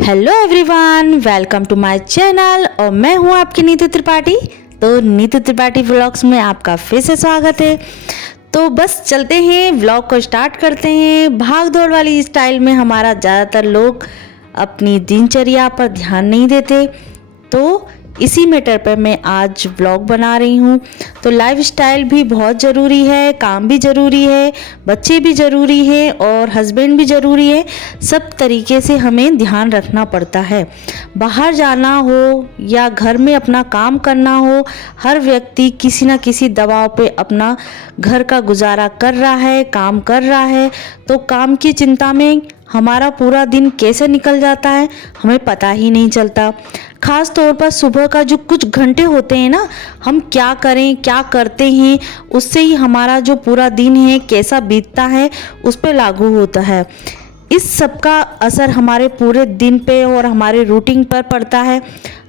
Hello everyone, welcome to my channel और मैं हूं आपकी नीतू त्रिपाठी। तो नीतू त्रिपाठी व्लॉग्स में आपका फिर से स्वागत है। तो बस चलते हैं, व्लॉग को स्टार्ट करते हैं। भाग दौड़ वाली स्टाइल में हमारा ज़्यादातर लोग अपनी दिनचर्या पर ध्यान नहीं देते, तो इसी मैटर पर मैं आज व्लॉग बना रही हूँ। तो लाइफस्टाइल भी बहुत ज़रूरी है, काम भी ज़रूरी है, बच्चे भी ज़रूरी है और हस्बैंड भी ज़रूरी है। सब तरीके से हमें ध्यान रखना पड़ता है। बाहर जाना हो या घर में अपना काम करना हो, हर व्यक्ति किसी न किसी दबाव पे अपना घर का गुजारा कर रहा है, काम कर रहा है। तो काम की चिंता में हमारा पूरा दिन कैसे निकल जाता है हमें पता ही नहीं चलता। ख़ास तौर पर सुबह का जो कुछ घंटे होते हैं ना, हम क्या करें क्या करते हैं उससे ही हमारा जो पूरा दिन है कैसा बीतता है उस पर लागू होता है। इस सब का असर हमारे पूरे दिन पे और हमारे रूटीन पर पड़ता है।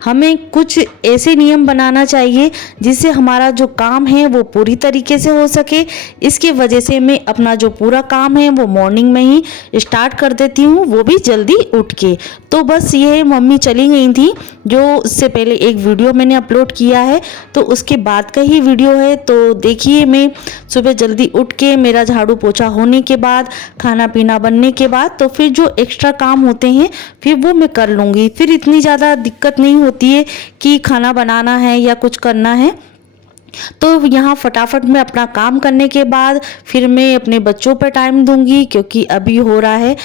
हमें कुछ ऐसे नियम बनाना चाहिए जिससे हमारा जो काम है वो पूरी तरीके से हो सके। इसके वजह से मैं अपना जो पूरा काम है वो मॉर्निंग में ही स्टार्ट कर देती हूँ, वो भी जल्दी उठ के। तो बस ये मम्मी चली गई थी, जो उससे पहले एक वीडियो मैंने अपलोड किया है तो उसके बाद का ही वीडियो है। तो देखिए, मैं सुबह जल्दी उठ के मेरा झाड़ू पोछा होने के बाद, खाना पीना बनने के बाद, तो फिर जो एक्स्ट्रा काम होते हैं फिर वो मैं कर लूँगी। फिर इतनी ज़्यादा दिक्कत नहीं होती है कि खाना बनाना है या कुछ करना है। तो यहाँ फटाफट में अपना काम करने के बाद फिर मैं अपने बच्चों पर टाइम दूंगी, क्योंकि अभी हो रहा है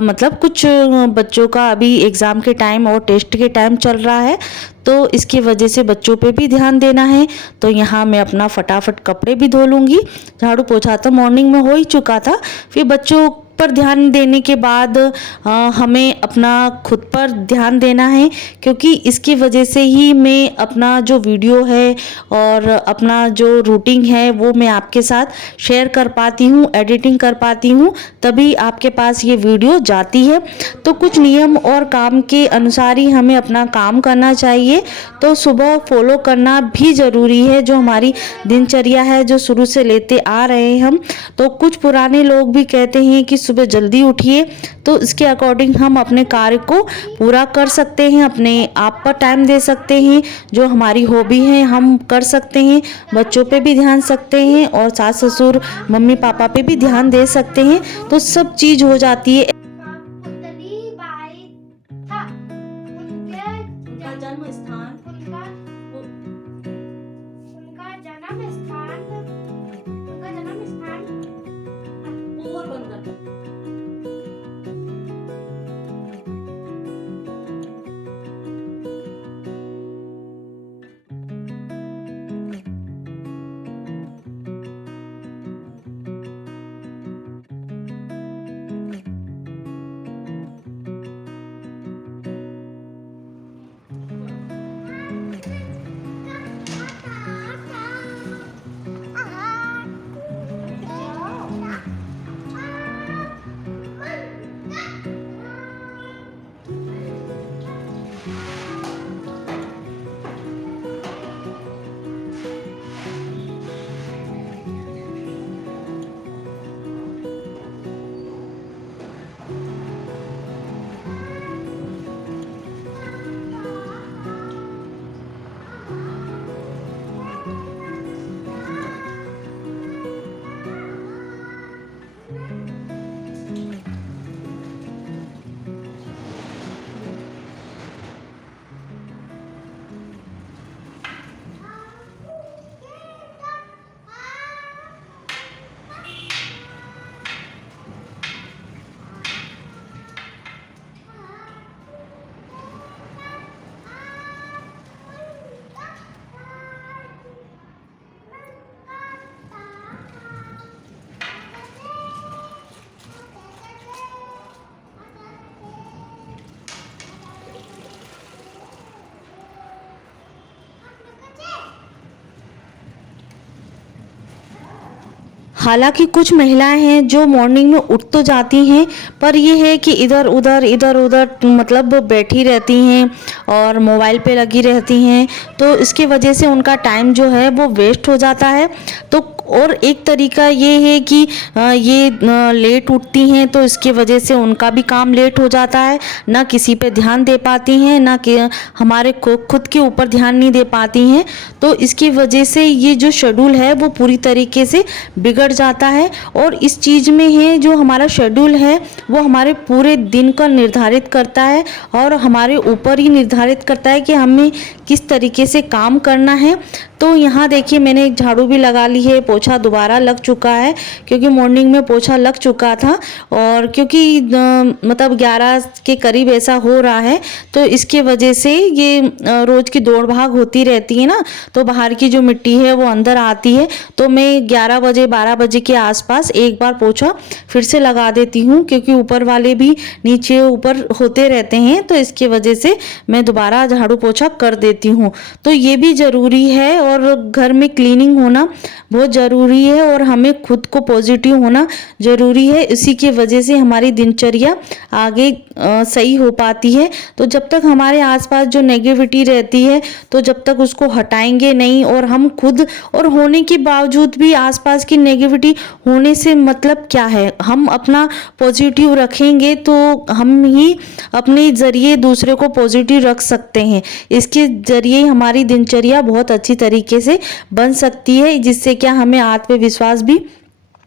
मतलब कुछ बच्चों का अभी एग्ज़ाम के टाइम और टेस्ट के टाइम चल रहा है, तो इसकी वजह से बच्चों पे भी ध्यान देना है। तो यहाँ मैं अपना फटाफट कपड़े भी धो लूँगी। झाड़ू पोछा तो मॉर्निंग में हो ही चुका था। फिर बच्चों पर ध्यान देने के बाद हमें अपना खुद पर ध्यान देना है, क्योंकि इसकी वजह से ही मैं अपना जो वीडियो है और अपना जो रूटीन है वो मैं आपके साथ शेयर कर पाती हूँ, एडिटिंग कर पाती हूँ, तभी आपके पास ये वीडियो जाती है। तो कुछ नियम और काम के अनुसार ही हमें अपना काम करना चाहिए। तो सुबह फॉलो करना भी ज़रूरी है, जो हमारी दिनचर्या है जो शुरू से लेते आ रहे हैं हम। तो कुछ पुराने लोग भी कहते हैं कि सुबह जल्दी उठिए, तो इसके अकॉर्डिंग हम अपने कार्य को पूरा कर सकते हैं, अपने आप पर टाइम दे सकते हैं, जो हमारी हॉबी है हम कर सकते हैं, बच्चों पे भी ध्यान सकते हैं और सास ससुर मम्मी पापा पे भी ध्यान दे सकते हैं। तो सब चीज़ हो जाती है। जन्म स्थान, पोरबंदर। हालांकि कुछ महिलाएं हैं जो मॉर्निंग में उठ तो जाती हैं, पर ये है कि इधर उधर मतलब बैठी रहती हैं और मोबाइल पे लगी रहती हैं, तो इसकी वजह से उनका टाइम जो है वो वेस्ट हो जाता है। तो और एक तरीका ये है कि ये लेट उठती हैं, तो इसकी वजह से उनका भी काम लेट हो जाता है, ना किसी पे ध्यान दे पाती हैं, ना कि हमारे खुद के ऊपर ध्यान नहीं दे पाती हैं। तो इसकी वजह से ये जो शेड्यूल है वो पूरी तरीके से बिगड़ जाता है। और इस चीज़ में है जो हमारा शेड्यूल है वो हमारे पूरे दिन का निर्धारित करता है और हमारे ऊपर ही निर्धारित करता है कि हमें किस तरीके से काम करना है। तो यहाँ देखिए मैंने एक झाड़ू भी लगा ली है, पोछा दोबारा लग चुका है, क्योंकि मॉर्निंग में पोछा लग चुका था और क्योंकि मतलब 11 के करीब ऐसा हो रहा है, तो इसके वजह से ये रोज़ की दौड़ भाग होती रहती है ना, तो बाहर की जो मिट्टी है वो अंदर आती है। तो मैं 11 बजे 12 बजे के आसपास एक बार पोछा फिर से लगा देती हूँ, क्योंकि ऊपर वाले भी नीचे ऊपर होते रहते हैं, तो इसकी वजह से मैं दोबारा झाड़ू पोछा कर देती हूँ। तो ये भी ज़रूरी है और घर में क्लीनिंग होना बहुत ज़रूरी है और हमें खुद को पॉजिटिव होना ज़रूरी है। इसी की वजह से हमारी दिनचर्या आगे सही हो पाती है। तो जब तक हमारे आसपास जो नेगेटिविटी रहती है, तो जब तक उसको हटाएंगे नहीं और हम खुद और होने के बावजूद भी आसपास की नेगेटिविटी होने से मतलब क्या है, हम अपना पॉजिटिव रखेंगे तो हम ही अपने ज़रिए दूसरे को पॉजिटिव रख सकते हैं। इसके ज़रिए हमारी दिनचर्या बहुत अच्छी तरीके से बन सकती है, जिससे क्या हमें आत्मविश्वास भी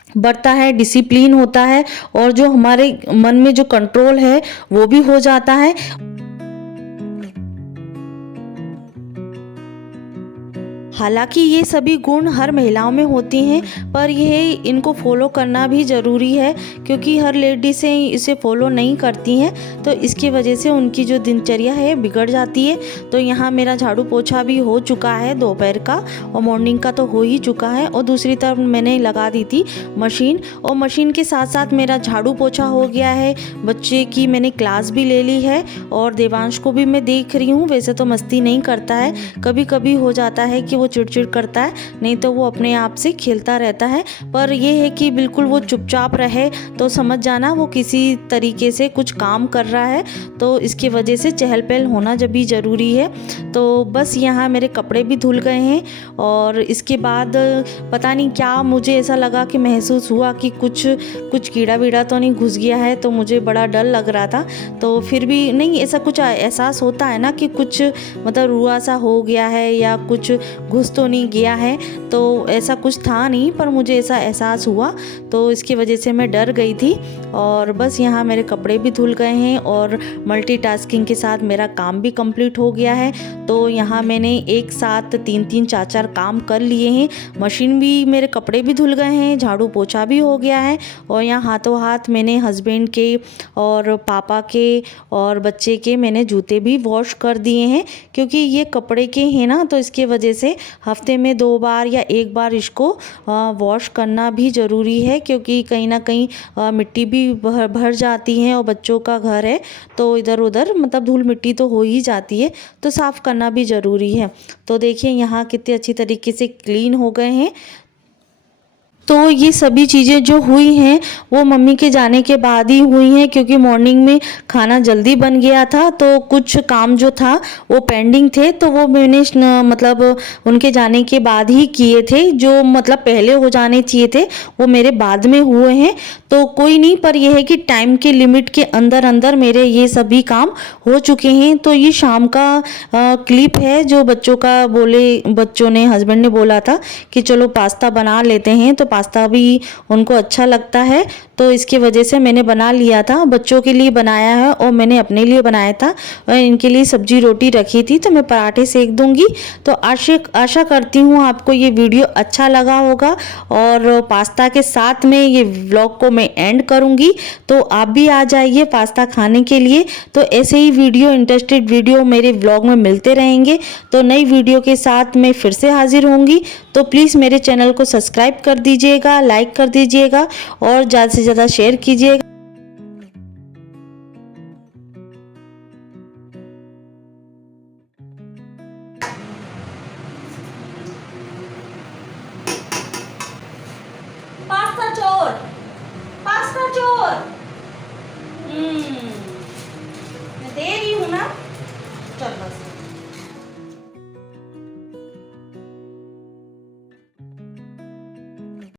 बढ़ता है, डिसिप्लिन होता है और जो हमारे मन में जो कंट्रोल है वो भी हो जाता है। हालांकि ये सभी गुण हर महिलाओं में होती हैं, पर यह इनको फॉलो करना भी ज़रूरी है, क्योंकि हर लेडी से इसे फॉलो नहीं करती हैं, तो इसकी वजह से उनकी जो दिनचर्या है बिगड़ जाती है। तो यहाँ मेरा झाड़ू पोछा भी हो चुका है दोपहर का, और मॉर्निंग का तो हो ही चुका है, और दूसरी तरफ मैंने लगा दी थी मशीन, और मशीन के साथ साथ मेरा झाड़ू पोछा हो गया है। बच्चे की मैंने क्लास भी ले ली है और देवांश को भी मैं देख रही हूँ। वैसे तो मस्ती नहीं करता है, कभी कभी हो जाता है कि वो चिड़चिड़ करता है, नहीं तो वो अपने आप से खेलता रहता है, पर ये है कि बिल्कुल वो चुपचाप रहे तो समझ जाना वो किसी तरीके से कुछ काम कर रहा है। तो इसकी वजह से चहल पहल होना जब भी ज़रूरी है। तो बस यहाँ मेरे कपड़े भी धुल गए हैं, और इसके बाद पता नहीं क्या मुझे ऐसा लगा कि महसूस हुआ कि कुछ कीड़ा वीड़ा तो नहीं घुस गया है, तो मुझे बड़ा डर लग रहा था। तो फिर भी नहीं, ऐसा कुछ एहसास होता है ना कि कुछ मतलब रुआ सा हो गया है या कुछ घुस तो नहीं गया है, तो ऐसा कुछ था नहीं, पर मुझे ऐसा एहसास हुआ, तो इसकी वजह से मैं डर गई थी। और बस यहाँ मेरे कपड़े भी धुल गए हैं और मल्टीटास्किंग के साथ मेरा काम भी कंप्लीट हो गया है। तो यहाँ मैंने एक साथ 3-3 4-4 काम कर लिए हैं। मशीन भी, मेरे कपड़े भी धुल गए हैं, झाड़ू पोछा भी हो गया है, और यहाँ हाथों हाथ मैंने हस्बैंड के और पापा के और बच्चे के मैंने जूते भी वॉश कर दिए हैं, क्योंकि ये कपड़े के हैं ना, तो इसके वजह से हफ्ते में 2 बार या 1 बार इसको वॉश करना भी ज़रूरी है, क्योंकि कहीं ना कहीं मिट्टी भी भर जाती है और बच्चों का घर है, तो इधर उधर मतलब धूल मिट्टी तो हो ही जाती है, तो साफ़ करना भी ज़रूरी है। तो देखिए यहाँ कितने अच्छी तरीके से क्लीन हो गए हैं। तो ये सभी चीज़ें जो हुई हैं वो मम्मी के जाने के बाद ही हुई हैं, क्योंकि मॉर्निंग में खाना जल्दी बन गया था, तो कुछ काम जो था वो पेंडिंग थे, तो वो मैंने मतलब उनके जाने के बाद ही किए थे। जो मतलब पहले हो जाने चाहिए थे वो मेरे बाद में हुए हैं, तो कोई नहीं, पर यह है कि टाइम के लिमिट के अंदर अंदर मेरे ये सभी काम हो चुके हैं। तो ये शाम का क्लिप है जो बच्चों ने हस्बैंड ने बोला था कि चलो पास्ता बना लेते हैं, तो पास्ता भी उनको अच्छा लगता है, तो इसकी वजह से मैंने बना लिया था। बच्चों के लिए बनाया है और मैंने अपने लिए बनाया था, और इनके लिए सब्जी रोटी रखी थी, तो मैं पराठे सेक दूंगी। तो आशा करती हूँ आपको ये वीडियो अच्छा लगा होगा, और पास्ता के साथ में ये व्लॉग को मैं एंड करूँगी, तो आप भी आ जाइए पास्ता खाने के लिए। तो ऐसे ही इंटरेस्टेड वीडियो मेरे व्लॉग में मिलते रहेंगे। तो नई वीडियो के साथ मैं फिर से हाजिर होंगी, तो प्लीज़ मेरे चैनल को सब्सक्राइब कर दीजिएगा, लाइक कर दीजिएगा और ज़्यादा से ज़्यादा शेयर कीजिएगा। पास्ता चोर, पास्ता चोर।